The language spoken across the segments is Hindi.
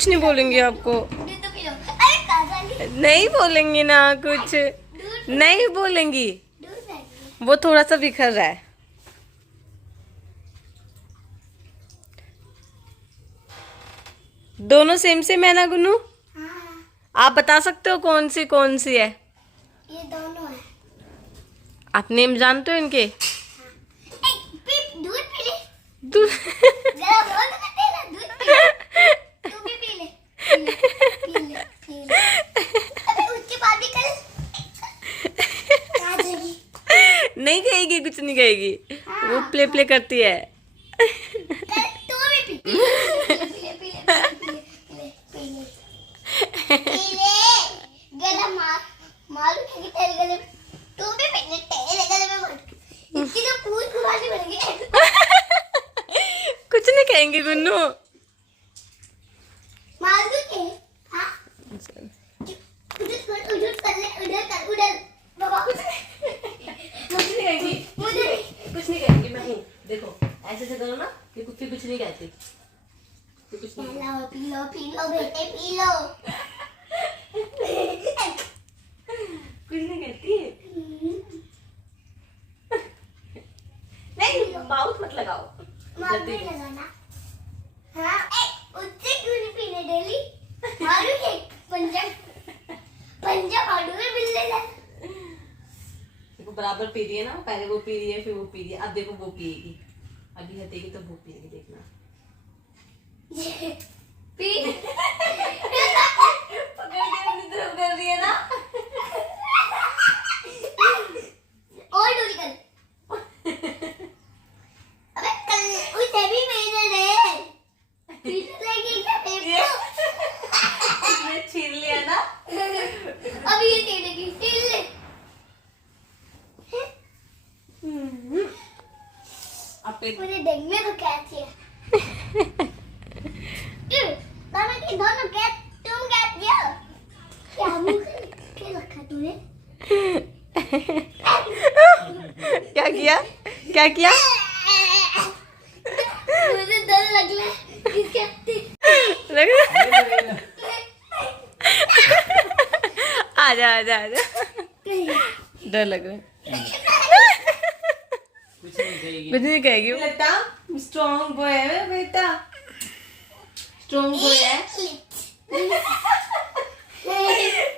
कुछ नहीं बोलेंगे आपको। नहीं बोलेंगी ना कुछ, नहीं बोलेंगी। वो थोड़ा सा बिखर रहा है। दोनों सेम सेम है ना गुन्नू? हाँ। आप बता सकते हो कौन सी है? ये दोनों है। आप नेम जानते हो इनके? हाँ। दूध पी ले। दूध जरा बोल तो करते हैं ना, दूध पी ले। तू भी पी ले, पी ले, पी ले, पी ले। अबे उसके बाद ही कल आ जाएगी। नहीं कहेगी, कुछ नहीं कहेगी। हाँ। वो प्ले करती है। कल तू भी पी, पी ले, पी ले, पी ले, पी ले, पी ले, पी ले, पी ले। गला मालूम है कि तेरे गले में, तू भी पी ले, तेरे गले में मत। इसकी तो पूछ खुबानी बन गई। कुछ नहीं कहेंगे गुन्नू। मार दूं के? हाँ? उधर कर ले, उधर कर, उधर। बाबा कुछ नहीं कहेंगी, मुझे कुछ नहीं कहेंगी। मैं हूँ, देखो ऐसे से करो ना कि कुछ नहीं कहती। कुछ नहीं। पी लो बेटे, पी लो। कुछ नहीं कहती। नहीं, माउथ मत लगाओ। मार नहीं लगाना। हाँ, उससे क्यों नहीं पीने डेली? मारू के पंजा मारू में बिल्ले ना। देखो बराबर पी रही है ना, पहले वो पी रही है, फिर वो पी रही है। अब देखो वो पिएगी, अभी हटेगी तो वो पिएगी, देखना। पी। पकड़ के अपनी तरफ कर रही है ना। और डोरी कर। अबे कल उसे भी पीने दे। पीने लगी क्या पेपर? ये छीन लिया ना। अभी ये तेरे छीन ले। मुझे देखने तो कैसी है। दोनों कैट, तुम कैट दिया क्या? मुंह क्या रखा तूने? क्या किया? मुझे डर लग रहा है। किसके आजा। डर लग रहा है। कुछ नहीं कहेगी। लगता स्ट्रॉन्ग बॉय है बेटा, स्ट्रॉन्ग बॉय है।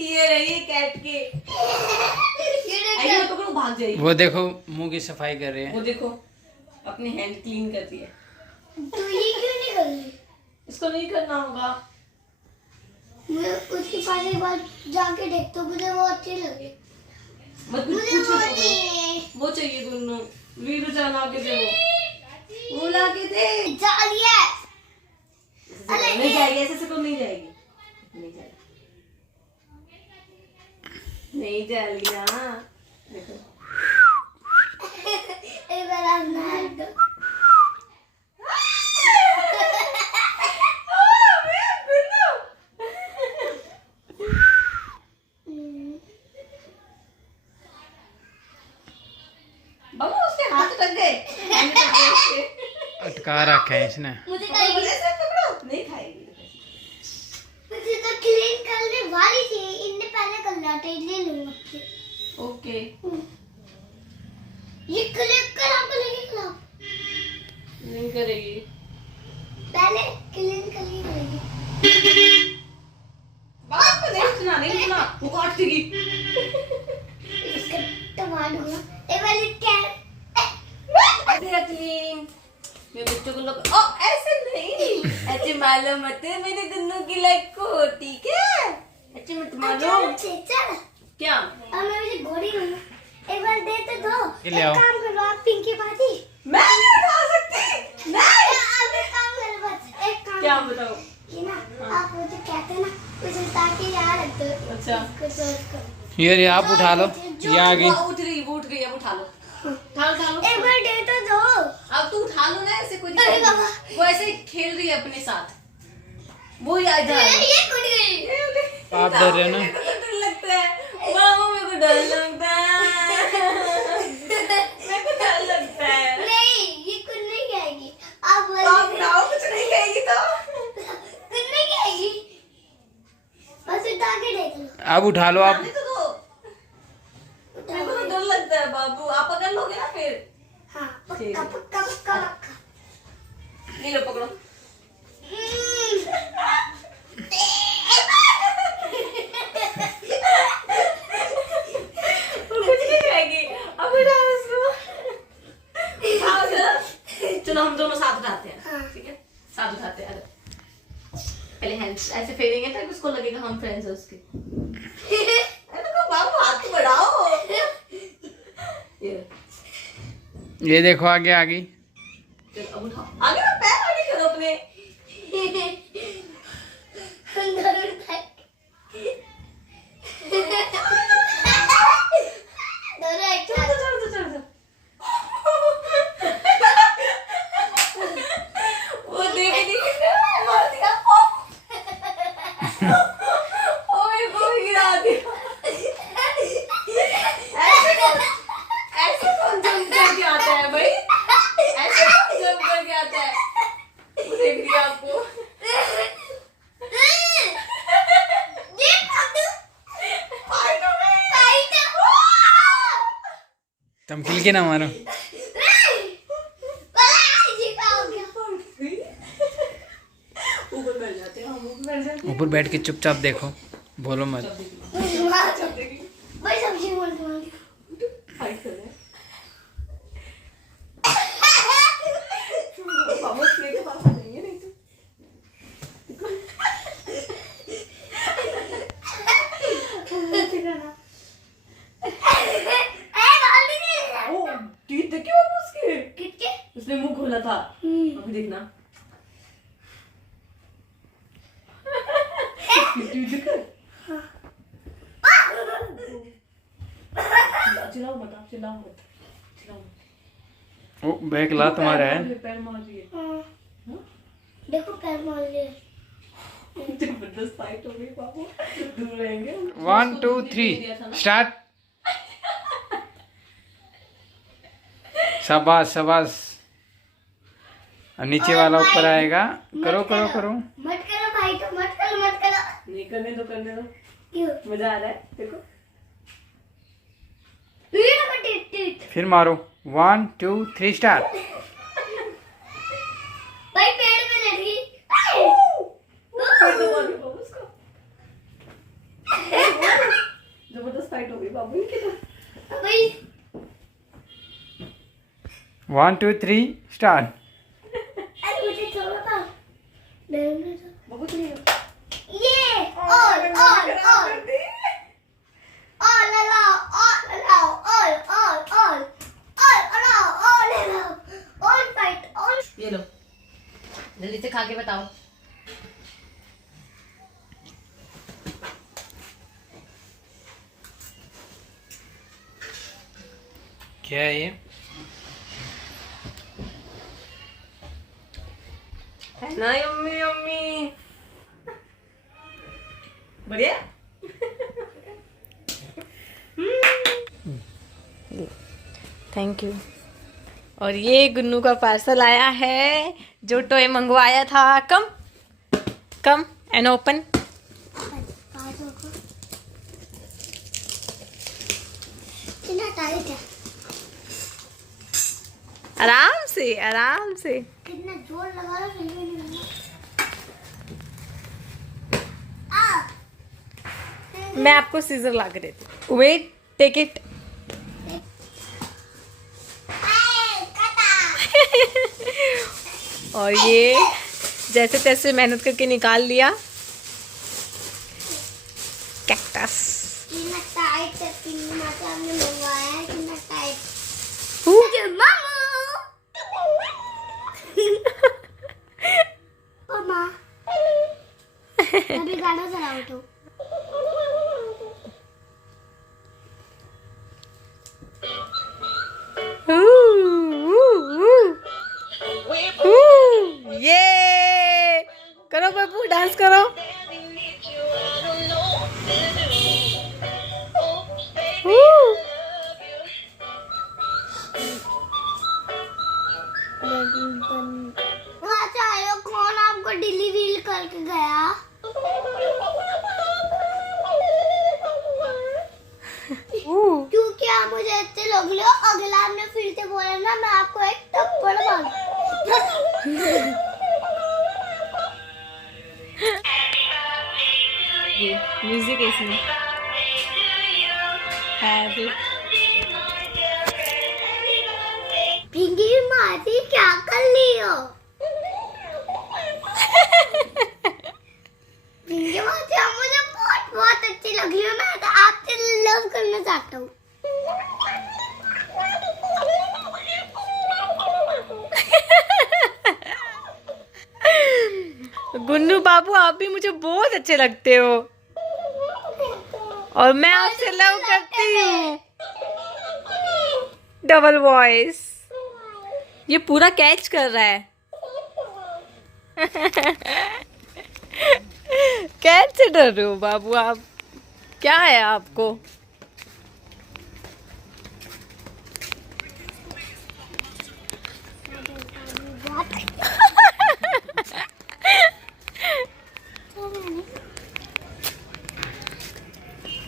ये रही कैट के। आइए पकड़ो, भाग जाएगी। वो देखो मुंह की सफाई कर रहे हैं। वो देखो अपने हैंड क्लीन कर रही है। तू ये क्यों नहीं कर रही? इसको नहीं करना होगा। मैं उसके पास एक बार जाके देखता हूँ, मुझे वो अच्छे लगे। मत मुझे कुछ वो नहीं, नहीं वो चाहिए गुन्नू। वीरू जाना के दे, वो ला के दे। जा लिया। अरे नहीं जाएगी, ऐसे से तो नहीं जाएगी। नहीं जाएगी ना। देखो एक बार आप नहा दो। बाबू उसके हाथ अटक गए। अटका रखा है इसने। मुझे खाएगी। नहीं खाएगी। मुझे तो क्लीन करने वाली थी, इनने पहले कर लिया था, इसलिए नहीं मुझे। ओके। ये क्लिक करा। नहीं करेगी। पहले क्लीन कर ली करेगी। बात को नहीं सुना, वो काट देगी। इसका टमाटर हुआ। एक बार क्लीन। मैं बच्चों को लोग ओ ऐसे नहीं, अच्छे मालूम मत है मेरे दोनों की लाइक को, ठीक है? अच्छे मत मालूम। चल क्या? अब मैं मुझे घोड़ी हूँ, एक बार दे तो दो। ये ले आओ। एक काम करो आप, पिंकी बाजी मैं नहीं उठा सकती। नहीं। अब एक काम करो, बस एक काम क्या बताओ? कि ना आप मुझे कहते ना कुछ ताकि याद रख दो। अच्छा। इसको ये आप उठा लो, ये आ गई। वो उठ गई, अब उठा लो। उठा लो। एक बार दे तो दो। अब तू उठा लो ना, ऐसे कोई अरे बाबा। वो ऐसे ही खेल रही है अपने साथ। वो याद आ ये कूद गई। आप डर रहे हो ना? मेरे को तो डर लगता है मामा, मेरे को डर लगता है। मेरे को डर लगता है। नहीं ये कुछ नहीं खाएगी। आप आप लाओ, कुछ नहीं कहेगी तो। कुछ नहीं खाएगी। अब उठा लो आप। आने तो दो। मेरे को तो डर लगता है बाबू, आप पकड़ लोगे ना फिर। हाँ ठीक पक्का है। पक्का पक्का पक्का। ये लो पकड़ो। वो कुछ नहीं खाएगी। अब उठाओ उसको। उठाओ जरा। चलो हम दोनों साथ उठाते हैं। हाँ। ठीक है, साथ उठाते हैं। पहले हैंड्स ऐसे फेरेंगे ताकि उसको लगेगा हम फ्रेंड्स हैं उसके। अरे देखो बाबू, हाथ तो बढ़ाओ। ये देखो आगे आगे। चलो अब उठाओ, आगे ना, पैर आगे करो अपने। अंदर उठाए। दोनों एक साथ। चल। वो देख मार दिया। ओए वो गिरा दिया। ऐसे कौन जंप करके आता है भाई? ऐसे कौन जंप करके आता है? वो देख रही है आपको। फाइट हो गई। चमकील के ना मारो। ऊपर बैठ जाते हैं हम, ऊपर बैठ जाते हैं। ऊपर बैठ के चुपचाप देखो, बोलो मत। सब देखिए, सब देखिए। भाई सब्जी बोल फाइट कर रहे हैं। पापा स्नेक के पास आ जाएंगे नहीं तो। ओ, टीथ देखे बाबू उसके? उसने मुंह खोला था। अभी देखना। टीथ दिखा? चिल्लाओ मत, आप चिल्लाओ मत। ओ बैग ला तुम्हारा है। पैर मार दिए। देखो पैर मार लिए। जबरदस्त फाइट हो गई बाबू। दूर रहेंगे। 1 2 3 स्टार्ट। शाबाश शाबाश। अब नीचे वाला ऊपर आएगा। करो करो करो। मत करो भाई, तो मत करो मत करो। नहीं करने दो, करने दो। क्यों? मजा आ रहा है देखो। ये ना टिट। फिर मारो। 1 2 3 स्टार्ट। भाई पेड़ में लगी। फिर तो मार दिया बाबू उसको। जबरदस्त फाइट हो गई बाबू इनकी तो। भाई 1 2 3 स्टार्ट। अरे मुझे छोड़ो था। नहीं बाबू तो नहीं। ये ऑल फाइट ऑल। ये लो, जल्दी से खा के बताओ। क्या है ये? है ना यम्मी यम्मी। बढ़िया। Thank you. और ये गुन्नू का पार्सल आया है जो टॉय मंगवाया था। Come and open. कितना टाइट है। आराम से। कितना जोर लगा रहा है। मैं आपको सीजर ला के देती हूँ। Wait, take it. और ये जैसे तैसे मेहनत करके निकाल लिया कैक्टस। कितना टाइट है। तीन माता हमने मंगवाया है। कितना टाइट। मामा अभी गाना चलाओ तो। ये करो बाबू, डांस करो। अच्छा आयो, कौन आपको डिलीवरी करके गया? ये म्यूजिक है इसमें। हैप्पी पिंकी मासी क्या कर ली हो? पिंकी मासी आप मुझे बहुत बहुत अच्छी लगी हो, मैं तो आपसे लव करना चाहता हूँ। गुन्नू बाबू आप भी मुझे बहुत अच्छे लगते हो और मैं आपसे लव करती हूँ। डबल वॉइस, ये पूरा कैच कर रहा है। कैसे डर रहे हो बाबू आप? क्या है आपको?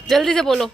जल्दी से बोलो।